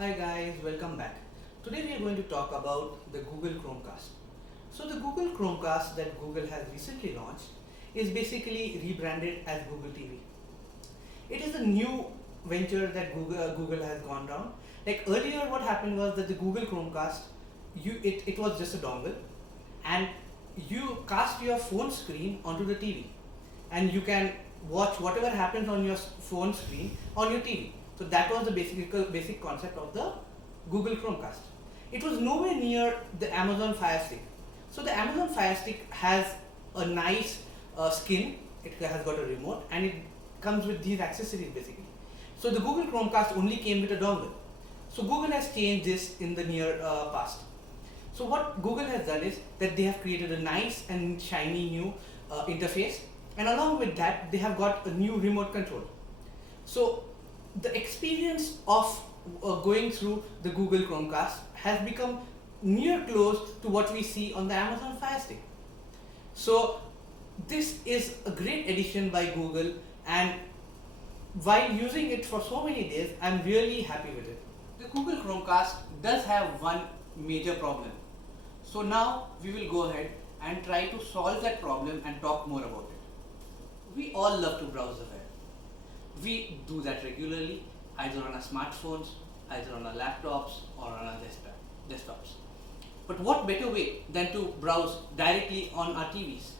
Hi guys, welcome back. Today we are going to talk about the Google Chromecast. So the Google Chromecast that Google has recently launched is basically rebranded as Google TV. It is a new venture that Google has gone down. Like earlier what happened was that the Google Chromecast, it was just a dongle and you cast your phone screen onto the TV and you can watch whatever happens on your phone screen on your TV. So that was the basic concept of the Google Chromecast. It was nowhere near the Amazon Fire Stick. So the Amazon Fire Stick has a nice skin. It has got a remote and it comes with these accessories basically. So the Google Chromecast only came with a dongle. So Google has changed this in the near past. So what Google has done is that they have created a nice and shiny new interface, and along with that they have got a new remote control. So the experience of going through the Google Chromecast has become near close to what we see on the Amazon Fire Stick. So this is a great addition by Google, and while using it for so many days, I'm really happy with it. The Google Chromecast does have one major problem. So now we will go ahead and try to solve that problem and talk more about it. We all love to browse the web. We do that regularly, either on our smartphones, either on our laptops or on our desktops. But what better way than to browse directly on our TVs?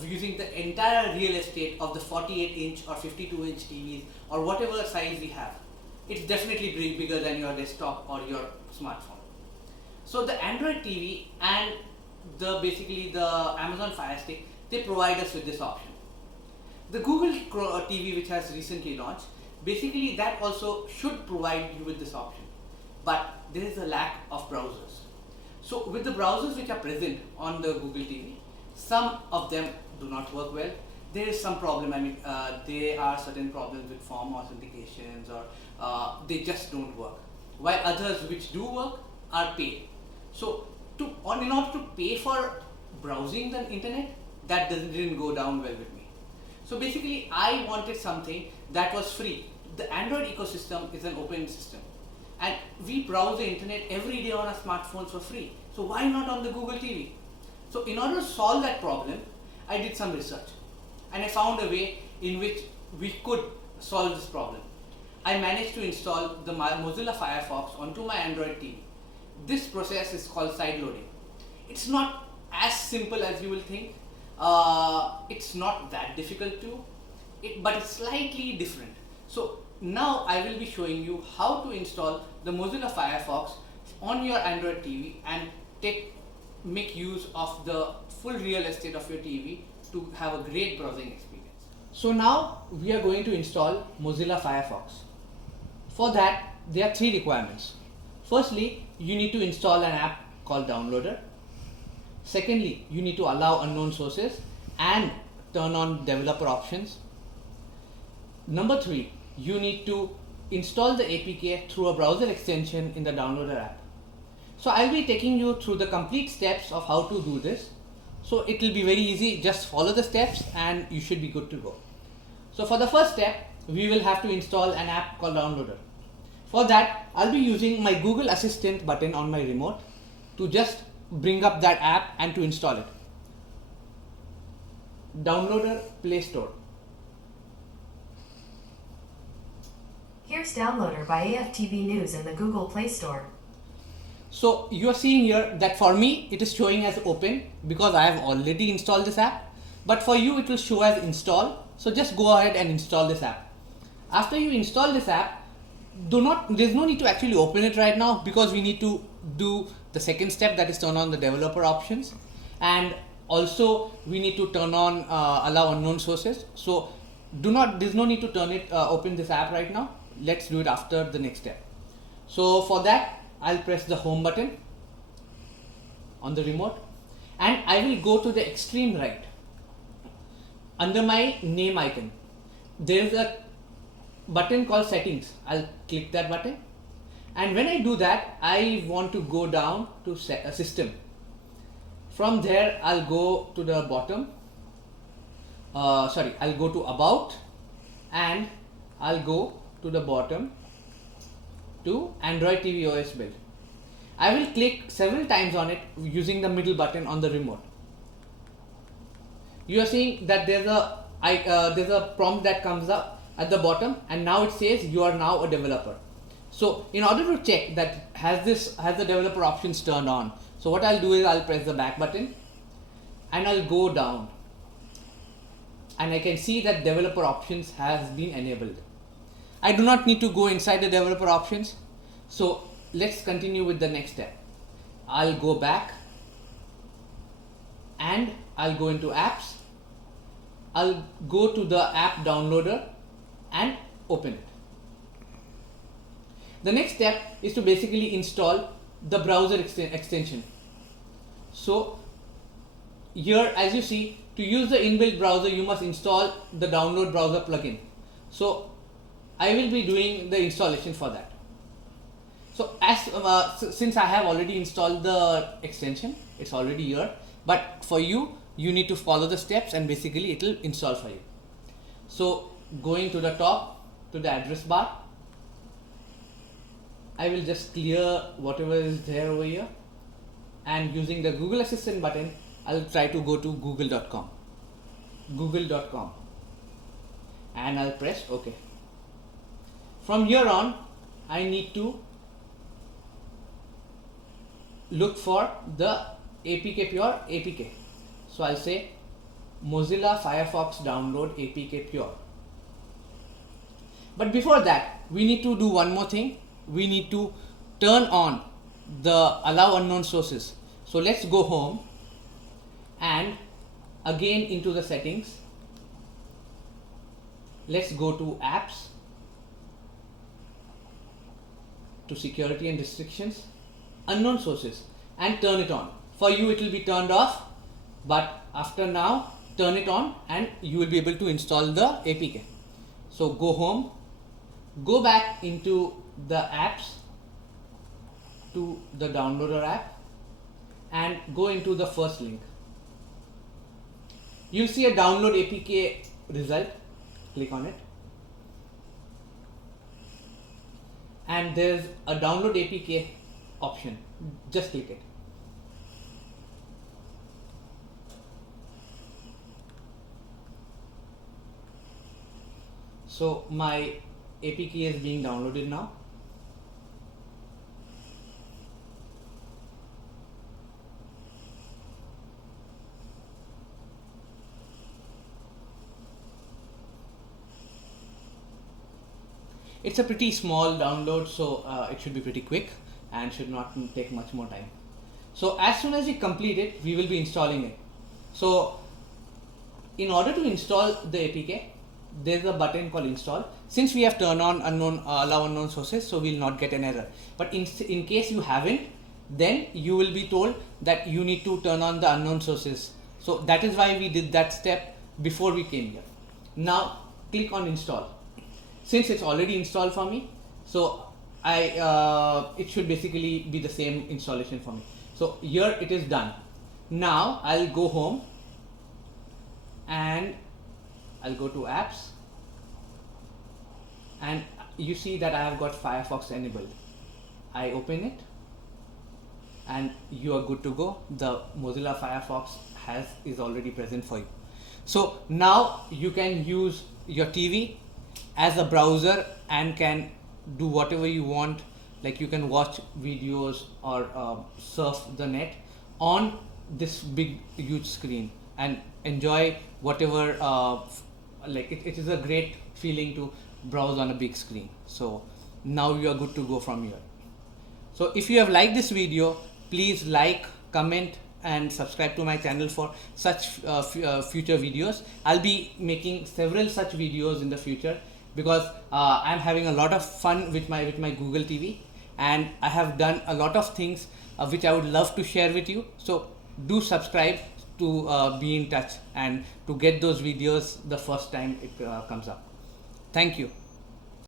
Using the entire real estate of the 48-inch or 52-inch TVs or whatever size we have. It's definitely bigger than your desktop or your smartphone. So the Android TV and basically the Amazon Fire Stick, they provide us with this option. The Google TV, which has recently launched, basically that also should provide you with this option, but there is a lack of browsers. So with the browsers which are present on the Google TV, some of them do not work well. There is some problem. There are certain problems with form authentications, or they just don't work. While others which do work are paid. So in order to pay for browsing the internet, that didn't go down well with me. So basically I wanted something that was free. The Android ecosystem is an open system and we browse the internet every day on our smartphones for free. So why not on the Google TV? So in order to solve that problem, I did some research and I found a way in which we could solve this problem. I managed to install the Mozilla Firefox onto my Android TV. This process is called sideloading. It's not as simple as you will think. It's not that difficult to, but it's slightly different. So now I will be showing you how to install the Mozilla Firefox on your Android TV and make use of the full real estate of your TV to have a great browsing experience. So now we are going to install Mozilla Firefox. For that, there are three requirements. Firstly, you need to install an app called Downloader. Secondly, you need to allow unknown sources and turn on developer options. Number three, you need to install the APK through a browser extension in the Downloader app. So I'll be taking you through the complete steps of how to do this. So it will be very easy, just follow the steps and you should be good to go. So for the first step, we will have to install an app called Downloader. For that, I'll be using my Google Assistant button on my remote to just bring up that app and to install it. Downloader Play Store. Here's Downloader by AFTV News in the Google Play Store. So you are seeing here that for me it is showing as open because I have already installed this app, but for you it will show as install. So just go ahead and install this app. After you install this app, there's no need to actually open it right now because we need to do the second step, that is turn on the developer options, and also we need to turn on allow unknown sources. So there's no need to open this app right now. Let's do it after the next step. So for that, I'll press the home button on the remote and I will go to the extreme right. Under my name icon, there is a button called settings. I'll click that button, and when I do that, I want to go down to system. From there I'll go to the bottom, I'll go to about and I'll go to the bottom to Android TV OS build. I will click several times on it using the middle button on the remote. You are seeing that there's a prompt that comes up at the bottom, and now it says you are now a developer. So in order to check that has the developer options turned on, so what I'll do is I'll press the back button and I'll go down, and I can see that developer options has been enabled. I do not need to go inside the developer options, so let's continue with the next step. I'll go back and I'll go into apps. I'll go to the app downloader and open it. The next step is to basically install the browser extension. So here, as you see, to use the inbuilt browser you must install the download browser plugin. So I will be doing the installation for that. So since I have already installed the extension, it's already here, but for you need to follow the steps and basically it will install for you. So going to the top to the address bar, I will just clear whatever is there over here, and using the Google Assistant button I'll try to go to google.com, and I'll press OK. From here on I need to look for the APK Pure APK. So I'll say Mozilla Firefox download APK Pure. But before that, we need to do one more thing. We need to turn on the allow unknown sources. So let's go home and again into the settings. Let's go to apps, to security and restrictions, unknown sources, and turn it on. For you it will be turned off, but after now turn it on and you will be able to install the APK. So go home, go back into the apps, to the downloader app, and go into the first link. You'll see a download APK result. Click on it, and there's a download APK option. Just click it. So my APK is being downloaded now. It's a pretty small download, so it should be pretty quick and should not take much more time. So as soon as we complete it, we will be installing it. So in order to install the APK, there's a button called install. Since we have turned on allow unknown sources, so we'll not get an error. But in case you haven't, then you will be told that you need to turn on the unknown sources. So that is why we did that step before we came here. Now click on install. Since it's already installed for me, so it should basically be the same installation for me. So here it is done. Now I'll go home and I'll go to apps, and you see that I have got Firefox enabled. I open it and you are good to go. The Mozilla Firefox is already present for you. So now you can use your TV as a browser and can do whatever you want, like you can watch videos or surf the net on this big huge screen and enjoy whatever it is a great feeling to browse on a big screen. So now you are good to go from here. So if you have liked this video, please like, comment and subscribe to my channel for such future videos. I'll be making several such videos in the future because I'm having a lot of fun with my Google TV, and I have done a lot of things which I would love to share with you. So do subscribe to be in touch and to get those videos the first time it comes up. Thank you.